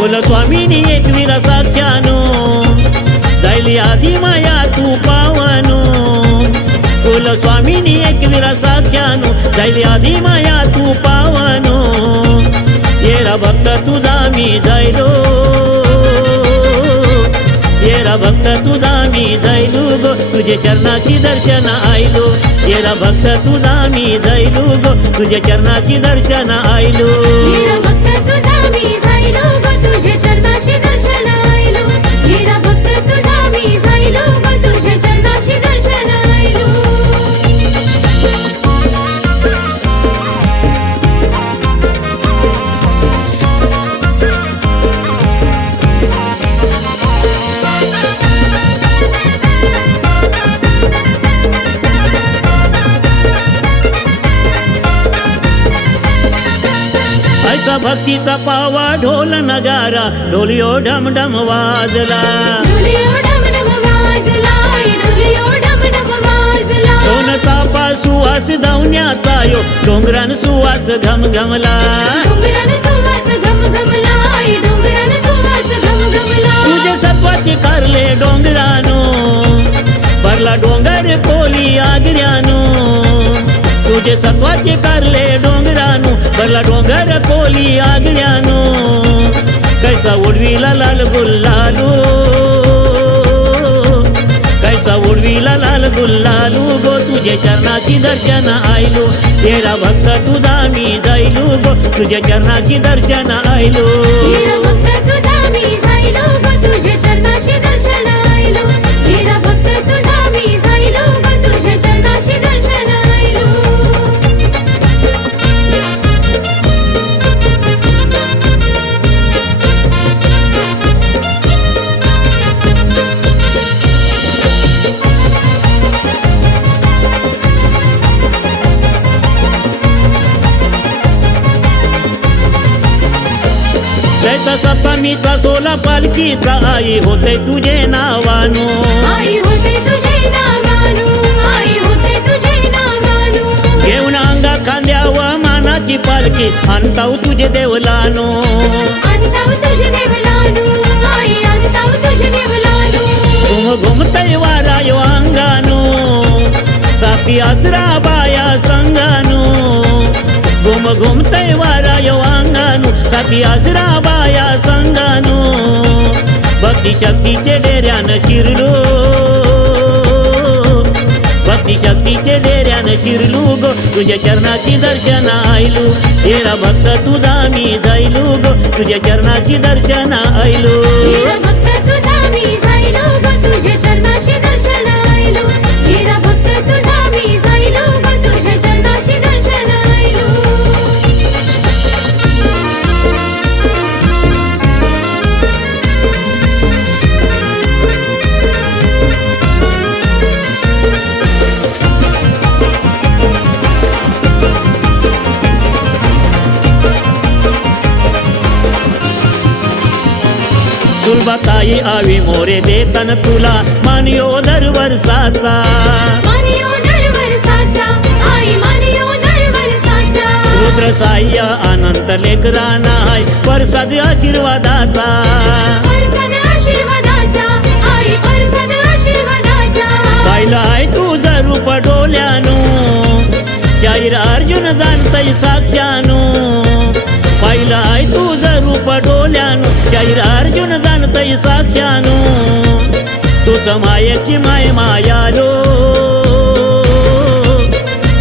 बोल स्वामीनी एकवीरा साक्षानो जायली आधी माया तू पावनो बोल स्वामीनी एकवीरा साक्षानो जायली आधी माया तू पावनो येरा भक्त तुझा मी जायलो येरा भक्त तुझा मी जायलो गो तुझे चरणाची दर्शन आयलो येरा भक्त तुझा मी जायलो गो तुझे चरणाची दर्शन आयलो येरा भक्त तुझा मी जायलो गो तुझे चरणाची दर्शन आयलो येरा भक्त तुझा मी जायलो गो तुझे चरणाची दर्शन आयलो ऐसा भक्तीचा पावा ढोल नगारा ढोलियो ढमढम वाजला ढोलियो ढमढम वाजला ढोलियो ढमढम वाजला सोन चापा सुवास धावण्याचा यो डोंगरान सुवास घमघमला डोंगरान सुवास घमघमला डोंगरान सुवास घमघमला तुझे सत्वाचे कारले डोंगरानो भरला डोंगर कोली आगऱ्यानो तुझे सत्वाचे कारले डोंगरानो भरला डोंगर कोली आगऱ्यानो कैसा उडवीला लाल गुल्लालो कैसा उडवीला लाल गुल्लालो गो तुझे चरणाची दर्शन आयलो येरा भक्त तुझा मी जायलो गो तुझे चरणाची दर्शन आयलो येरा भक्त तुझा मी जायलो गो तुझे चरणाची दर्शन आयलो येरा भक्त तुझा मी जायलो गो तुझे चरणाची दर्शन आयलो कैसा सप्तमीचा सोला पालखीचा आई होते तुझे नावानो आई होते तुझे नावानो आई होते तुझे नावानो घेऊन अंगा खांद्यावा मानाची पालखी आणताव तुझे देवलानो अंताव तुझे देवलानो आई अंताव तुझे देवलानो तुम घुमतय वारायो अंगानो सापी आसरा बाया संगानो घुमतय वारायो अंगानो सापी आसरा बाया संगानो भक्ती शक्तीचे डेऱ्यान शिरलो भक्ती शक्तीचे डेऱ्यान शिरलो गो तुझ्या चरणाची दर्शन आयलो येरा भक्त तुझा मी जायलो गो तुझ्या चरणाची दर्शन आयलो येरा भक्त तुझा मी जायलो गो तुझे चरणाची दर्शन आयलो येरा भक्त तुझा मी जायलो गो तुझे चरणाची दर्शन आयलो तुलबाताई आवी मोरे देतन तुला मानियो दर वर्षाचा मानियो दर वर्षाचा आई मानियो दर वर्षाचा रुद्र साह्य अनंत लेकरा नाय परसाद आशीर्वादाचा परसाद आशीर्वादाचा आई परसाद आशीर्वादाचा पाहिलं आहे तुझं रूप डोल्यानो शाहीर अर्जुन जाणतय साक्षानो पाहिलं आहे तुझं रूप डोल्यानो शाहीर अर्जुन जाणतय साक्षानो तुझ मायेची माय मायालो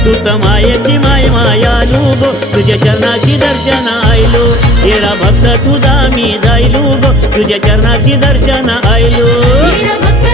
तुझ मायेची माय मायालो गो तुझ्या चरणाची दर्शन आयलो येरा भक्त तुझा मी जायलो गो तुझ्या चरणाची दर्शन आयलो येरा भक्त